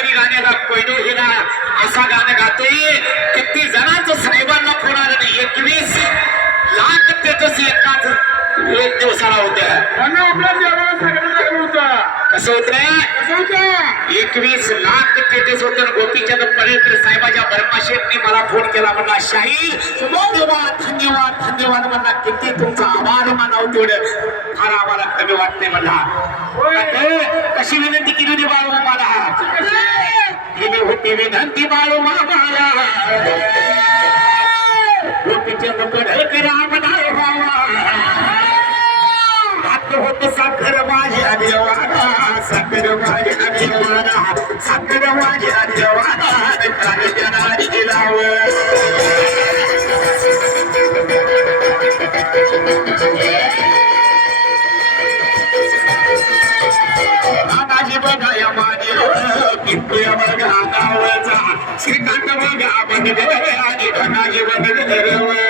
तरी गाण्याला कोयडो हिला असा गाणं गातोय किती जणांचं साहेबांना फोन आलं नाही एकवीस लाख त्याच एकाच एक दिवसाला होत्या. कसं होत एकवीस लाख तेजस होतं गोपीचंद परेकर साहेबाच्या बर्माशेठनी मला फोन केला. म्हणला शाही धन्यवाद धन्यवाद धन्यवाद. म्हणला किती तुमचा आभार मानाव तेवढं. फार आम्हाला कमी वाटते म्हणला. कशी विनंती केली होती बाळू मामाला? केली होती विनंती बाळू मामाला. गोपीचंद परेकर आमदार व्हावा हात साखर माझ्या देवाना श्रीकांत बघा आपण आणि धनाजी बंद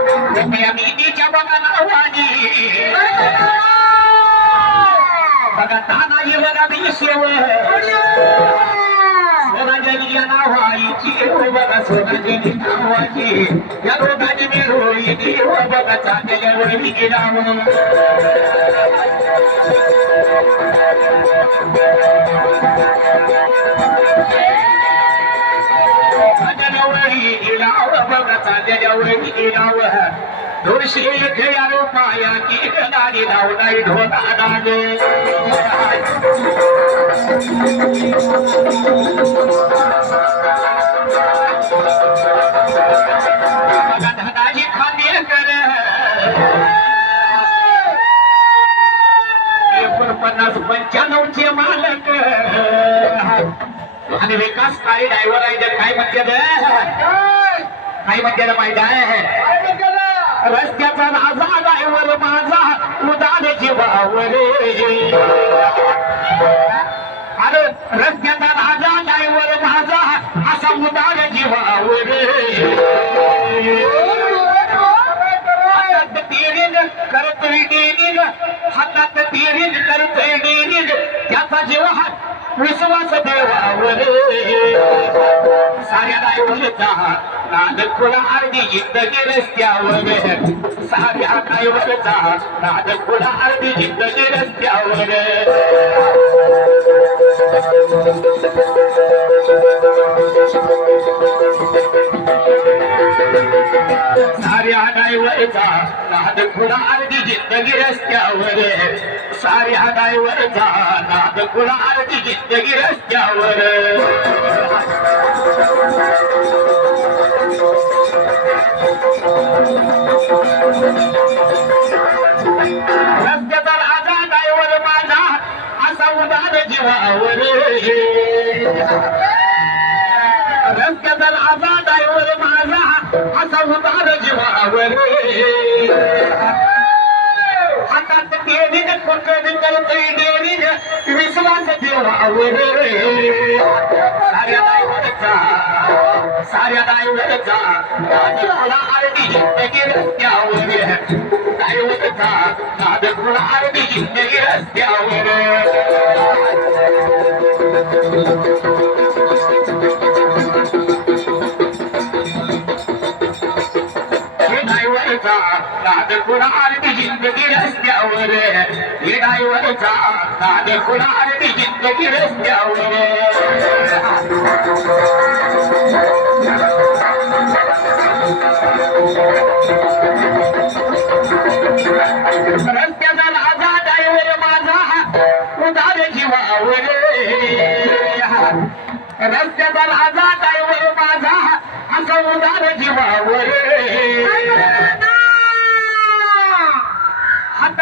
बघा तानाजी बघा मी शेव सोनाजनी या नावाईची बघा सोनाजनी नावाची या दोघांनी मिळवली देव बघा चांगल्या वळी नाव चांगल्या बघा चांगल्या वळी इलाव एक की गाडी लावलाय ढोला गाणे धनाजी खांदेकर एकोणपन्नास पंच्याण्णवचे मालक. आणि विकास काही ड्रायव्हर आहे काय म्हणते काय म्हणते माहिती आहे रस्त्याचा राजा ड्रायव्हर माझा उदार जीवावर अरे रस्त्याचा राजा ड्रायव्हर माझा असा उदार जीवावर हातात करत डेरीन हातात तेरीन करत डेरीन त्याचा जीव? हात विश्वास देवावर. साऱ्या ड्रायव्हरचा नाद खुला अर्धी जिंदगी रस्त्यावर साऱ्या ड्रायव्हरचा नाद खुला अर्धी जिंदगी रस्त्यावर ड्रायव्हरचा नाद खुला अर्धी जिंदगी रस्त्यावर साऱ्या ड्रायव्हरचा नाद खुला अर्धी जिंदगी रस्त्यावर रस्त्याचा राजा गायवर माझा असा उदार जीवावर. रस्त्याचा राजा ड्रायव्हर माझा असा उदार जीवावर. हातात देवीन पकड करतोय देवीन विश्वास देवावर साऱ्या ड्रायव्हरचा साऱ्या ड्रायव्हरचा नाद खुला आरती जिंदगी रस्त्यावर. ड्रायव्हरचा नाद खुला आरती जिंदगी रस्त्यावर. आरती जिंदगी रस्त्यावर हे ड्रायव्हरचा नाद खुला आरती जिंदगी रस्त्यावर रस्त्याचा लाजा ड्रायव्हर माझा उदार जीवावर रस्त्याचा लाजा ड्रायव्हर माझा असा उदार जीवावर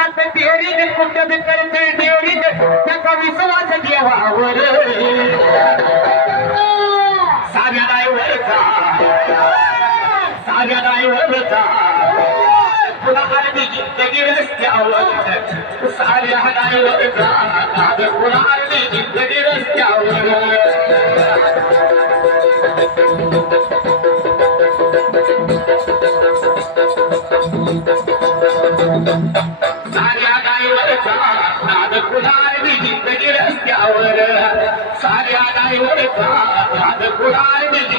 हातात देवरीने कुठं करते देवरीने त्याचा विश्वास देवावर साध्या डायव्हरचा साध्या डायव्हरचा पुन्हा आरती जिंदगी रस्त्यावर साऱ्या ड्रायव्हरचा पुन्हा आरती जिंदगी रस्त्यावर. साऱ्या गायवरचा नाद कुलारली जिंदगी रस्त्यावर. साऱ्या गायवरचा नाद कुलारली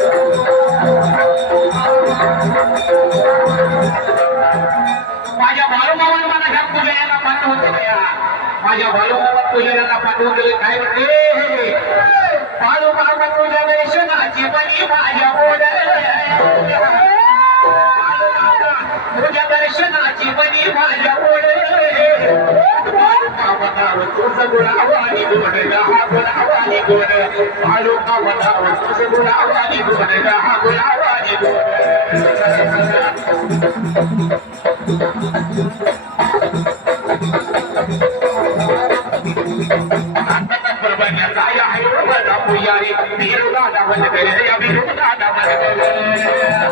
माझ्या मनामध्ये तुमची हाय बरं ओढ माझ्या मला ह्या पुजाऱ्याला पाठवून दिल्या माझ्या बाळूमावा पाठवून दिले काय म्हणते? बाळूमावा तुझ्या दर्शनाची बनी माझ्या ओढ तुझ्या दर्शनाची बनी माझ्या ओढ बाळूमावनावर तुझं गुलावानी गोड हा गुलावानी गोड. तुझं गुलावानी गोड हा गुलावानी गोड. काय आहे बाबा पुजारी विरोधादा बंद करे या विरोधादा बंद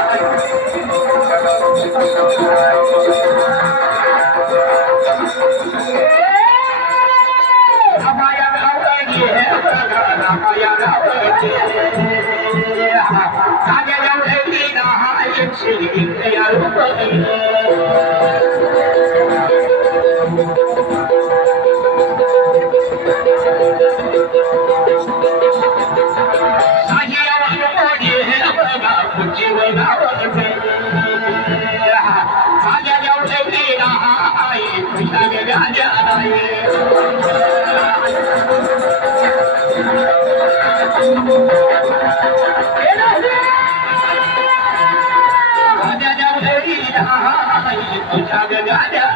मुरुळग देव पाहिजे. तुझ्या गगाड्या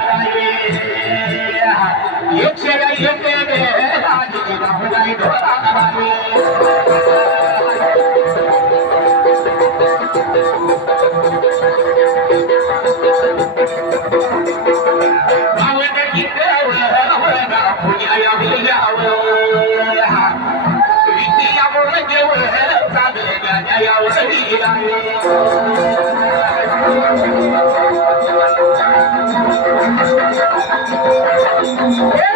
Yeah.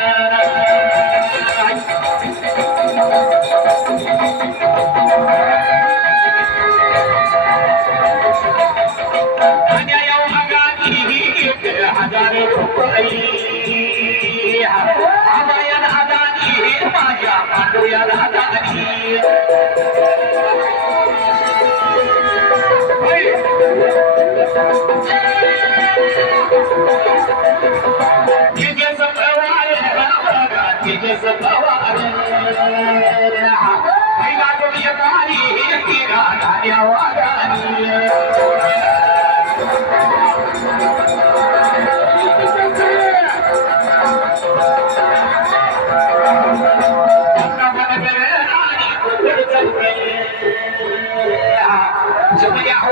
يا رحمة